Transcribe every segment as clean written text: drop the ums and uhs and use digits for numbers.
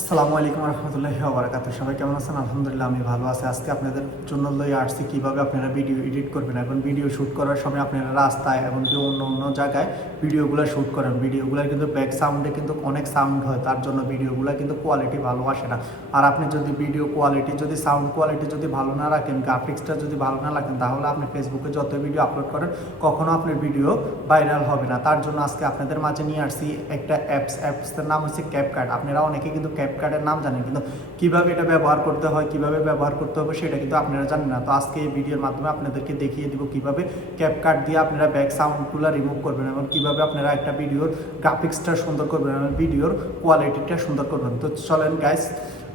আসসালামু আলাইকুম রহমতুল্লাহি ওয়া বারাকাতুহু। সবাই কেমন আছেন? আলহামদুলিল্লাহ আমি ভালো আছি। আজকে আপনাদের জন্য লই আসছি কীভাবে আপনারা ভিডিও এডিট করবেন এবং ভিডিও শ্যুট করার সময় আপনারা রাস্তায় এমনকি অন্য অন্য জায়গায় ভিডিওগুলো শ্যুট করেন। ভিডিওগুলোর কিন্তু ব্যাক সাউন্ডে কিন্তু অনেক সাউন্ড হয়, তার জন্য ভিডিওগুলো কিন্তু কোয়ালিটি ভালো আসে না। আর আপনি যদি ভিডিও কোয়ালিটি যদি সাউন্ড কোয়ালিটি যদি ভালো না রাখেন, গ্রাফিক্সটা যদি ভালো না রাখেন, তাহলে আপনি ফেসবুকে যত ভিডিও আপলোড করেন কখনো আপনার ভিডিও ভাইরাল হবে না। তার জন্য আজকে আপনাদের মাঝে নিয়ে আসছি একটা অ্যাপসের নাম হচ্ছে ক্যাপকাট। আপনারা অনেকে কিন্তু ক্যাপকাটের নাম জানেন, কিন্তু কীভাবে এটা ব্যবহার করতে হয়, কীভাবে ব্যবহার করতে হবে সেটা কিন্তু আপনারা জানেন না। তো আজকে এই ভিডিওর মাধ্যমে আপনাদেরকে দেখিয়ে দিব কীভাবে ক্যাপকাট দিয়ে আপনারা ব্যাক সাউন্ডগুলো রিমুভ করবেন এবং কীভাবে আপনারা একটা ভিডিওর গ্রাফিক্সটা সুন্দর করবেন এবং ভিডিওর কোয়ালিটিটা সুন্দর করবেন। তো চলেন গাইস,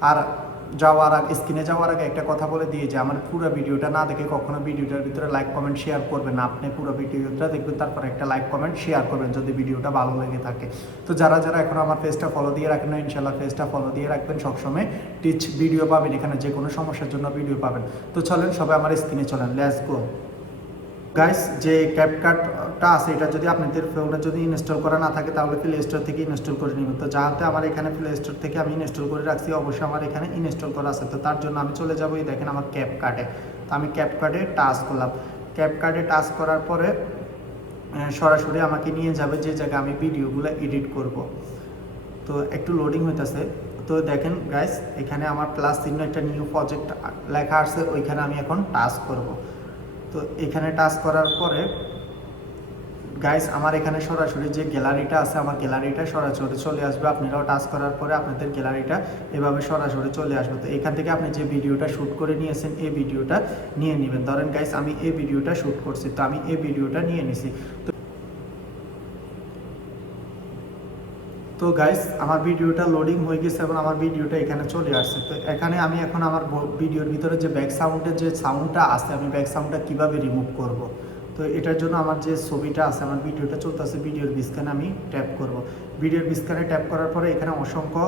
আর স্ক্রিনে যাওয়ার আগে একটা কথা বলে দিয়ে যে আমার পুরো ভিডিওটা না দেখে কখনো ভিডিওটার ভিতরে লাইক কমেন্ট শেয়ার করবেন না। আপনি পুরো ভিডিওটা দেখবেন, তারপর একটা লাইক কমেন্ট শেয়ার করবেন যদি ভিডিওটা ভালো লেগে থাকে। তো যারা যারা এখন আমার পেজটা ফলো দিয়ে রাখেন না, ইনশাল্লাহ পেজটা ফলো দিয়ে রাখবেন, সবসময় টিচ ভিডিও পাবেন, এখানে যে কোনো সমস্যার জন্য ভিডিও পাবেন। তো চলেন সবাই আমার স্ক্রিনে চলেন, লেটস গো গাইস। যে ক্যাপকাটটা আছে এটা যদি আপনাদের ফোনে যদি ইনস্টল করা না থাকে তাহলে প্লে স্টোর থেকে ইনস্টল করে নেবেন। তো যাতে আমার এখানে প্লে স্টোর থেকে আমি ইনস্টল করে রাখছি, অবশ্যই আমার এখানে ইনস্টল করা আছে। তো তার জন্য আমি চলে যাবো, এই দেখেন আমার ক্যাপকাটে। তো আমি ক্যাপকাটে টাচ করলাম। ক্যাপকাটে টাচ করার পরে সরাসরি আমাকে নিয়ে যাবে যে জায়গায় আমি ভিডিওগুলো এডিট করব। তো একটু লোডিং হইতেছে। তো দেখেন গাইস, এখানে আমার প্লাস চিহ্ন একটা নিউ প্রজেক্ট লেখা আছে, ওইখানে আমি এখন টাচ করব। তো এখানে টাচ করার পরে গাইস আমার এখানে সরাসরি যে গ্যালারিটা আছে, আমার গ্যালারিটা সরাসরি চলে আসবে। আপনারাও টাচ করার পরে আপনাদের গ্যালারিটা এভাবে সরাসরি চলে আসবে। তো এখান থেকে আপনি যে ভিডিওটা শ্যুট করে নিয়েছেন এই ভিডিওটা নিয়ে নেবেন। ধরেন গাইস আমি এই ভিডিওটা শ্যুট করছি, তো আমি এই ভিডিওটা নিয়ে নিছি। তো গাইস আমার ভিডিওটা লোডিং হয়ে গেছে এবং আমার ভিডিওটা এখানে চলে আসছে। তো এখানে আমি এখন আমার ভিডিওর ভিতরে যে ব্যাক সাউন্ডের যে সাউন্ডটা আছে, আমি ব্যাক সাউন্ডটা কীভাবে রিমুভ করব। তো এটার জন্য আমার যে ছবিটা আছে, আমার ভিডিওটা চলতেছে, ভিডিওর বিস্কানে আমি ট্যাপ করব। ভিডিওর বিস্কানে ট্যাপ করার পরে এখানে অসংখ্য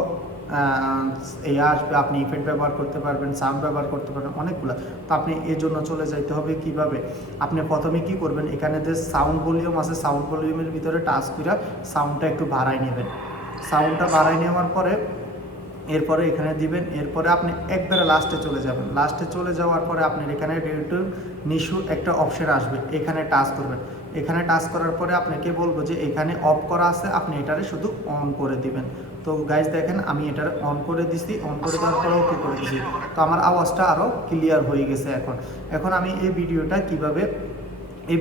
আসবে, আপনি ইফেক্ট ব্যবহার করতে পারবেন, সাউন্ড ব্যবহার করতে পারবেন, অনেকগুলো। তো আপনি এর জন্য চলে যাইতে হবে কিভাবে। আপনি প্রথমে কি করবেন, এখানে যে সাউন্ড ভলিউম আছে, সাউন্ড ভলিউমের ভিতরে টাচ করে সাউন্ডটা একটু বাড়াই নেবেন। সাউন্ডটা বাড়াই নেওয়ার পরে এরপরে এখানে দিবেন। এরপরে আপনি একবারে লাস্টে চলে যাবেন। লাস্টে চলে যাওয়ার পরে আপনার এখানে রেডিও নিশু একটা অপশন আসবে, এখানে টাচ করবেন। এখানে টাচ করার পরে আপনাকে বলবো যে এখানে অফ করা আছে, আপনি এটারে শুধু অন করে দিবেন। তো গাইজ দেখেন আমি এটারে অন করে দিছি, অন করে দেওয়ার পরে ওকে করে দিছি। তো আমার আওয়াজটা আরও ক্লিয়ার হয়ে গেছে। এখন আমি এই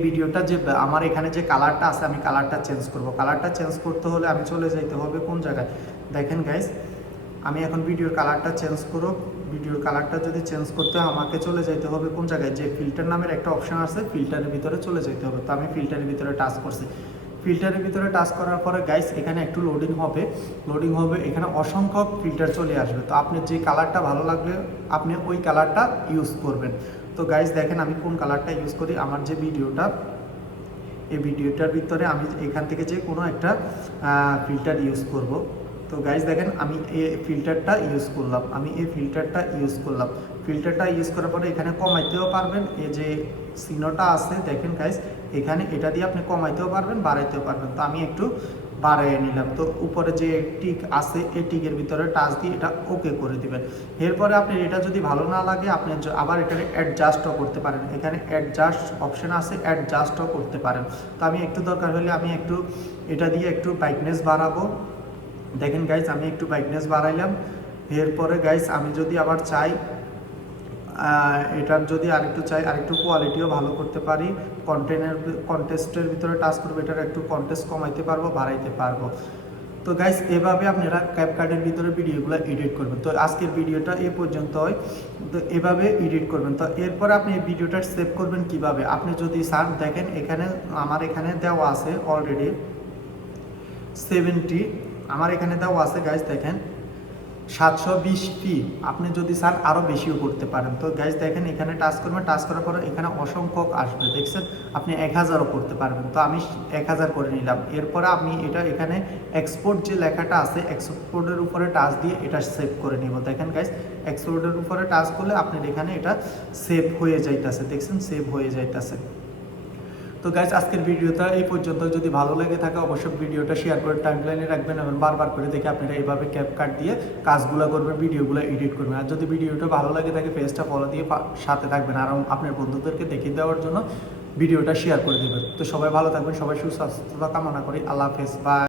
ভিডিওটা যে আমার এখানে যে কালারটা আছে, আমি কালারটা চেঞ্জ করব। কালারটা চেঞ্জ করতে হলে আমি চলে যাইতে হবে কোন জায়গায়, দেখেন গাইজ আমি এখন ভিডিওর কালারটা চেঞ্জ করব। ভিডিওর কালারটা যদি চেঞ্জ করতে হয় আমাকে চলে যেতে হবে কোন জায়গায়, যে ফিল্টার নামের একটা অপশন আছে, ফিল্টারের ভিতরে চলে যেতে হবে। তো আমি ফিল্টারের ভিতরে টাচ করছি। ফিল্টারের ভিতরে টাচ করার পরে গাইস এখানে একটু লোডিং হবে, এখানে অসংখ্য ফিল্টার চলে আসবে। তো আপনি যে কালারটা ভালো লাগলে আপনি ওই কালারটা ইউজ করবেন। তো গাইস দেখেন আমি কোন কালারটা ইউজ করি, আমার যে ভিডিওটা, এই ভিডিওটার ভিতরে আমি এখান থেকে যে কোনো একটা ফিল্টার ইউজ করব। তো গাইজ দেখেন আমি এই ফিল্টারটা ইউজ করলাম, ফিল্টারটা ইউজ করার পরে এখানে কমাইতেও পারবেন। এই যে চিহ্নটা আছে দেখেন গাইজ, এখানে এটা দিয়ে আপনি কমাইতেও পারবেন, বাড়াইতেও পারবেন। তো আমি একটু বাড়াইয়ে নিলাম। তো উপরে যে টিক আছে এই টিকের ভিতরে টাচ দিয়ে এটা ওকে করে দিবেন। এরপরে আপনি এটা যদি ভালো না লাগে আপনি আবার এখানে অ্যাডজাস্টও করতে পারেন, এখানে অ্যাডজাস্ট অপশন আছে, অ্যাডজাস্টও করতে পারেন। তো আমি একটু দরকার হলে আমি একটু এটা দিয়ে একটু ব্রাইটনেস বাড়াবো। দেখেন গাইজ আমি একটু ব্রাইটনেস বাড়াইলাম। এরপরে গাইজ আমি যদি আবার চাই এটার যদি আরেকটু কোয়ালিটিও ভালো করতে পারি, কন্টেস্টের ভিতরে টাচ করবো, এটার একটু কন্টেস্ট কমাইতে পারবো, বাড়াইতে পারবো। তো গাইজ এভাবে আপনারা ক্যাপকাটের ভিতরে ভিডিওগুলো এডিট করবেন। তো আজকের ভিডিওটা এ পর্যন্তই। তো এভাবে এডিট করবেন। তো এরপর আপনি এই ভিডিওটা সেভ করবেন কিভাবে, আপনি যদি চান দেখেন এখানে আমার এখানে দেওয়া আছে অলরেডি 70, আমার এখানে দেওয়া আছে গাইজ দেখেন 720p। আপনি যদি চান আরও বেশিও করতে পারেন। তো গাইজ দেখেন এখানে টাচ করবেন, টাচ করার পরে এখানে অসংখ্য আসবে, দেখছেন আপনি 1000ও করতে পারবেন। তো আমি 1000 করে নিলাম। এরপরে আমি এটা এখানে এক্সপোর্ট যে লেখাটা আছে, এক্সপোর্টের উপরে টাচ দিয়ে এটা সেভ করে নিব। দেখেন গাইজ এক্সপোর্টের উপরে টাচ করলে আপনার এখানে এটা সেভ হয়ে যাইতেছে, দেখছেন সেভ হয়ে যাইতেছে। তো গাইজ আজকের ভিডিওটা এই পর্যন্ত। যদি ভালো লেগে থাকে অবশ্যই ভিডিওটা শেয়ার করে টাইমলাইনে রাখবেন এবং বারবার করে দেখে আপনারা এইভাবে ক্যাপকাট দিয়ে কাজগুলো করবেন, ভিডিওগুলো এডিট করবেন। আর যদি ভিডিওটা ভালো লাগে থাকে পেজটা ফলো দিয়ে সাথে থাকবেন আর আপনার বন্ধুদেরকে দেখিয়ে দেওয়ার জন্য ভিডিওটা শেয়ার করে দেবেন। তো সবাই ভালো থাকবেন, সবাই সুস্বাস্থ্যতা কামনা করি। আল্লাহ হাফেজ, বাই।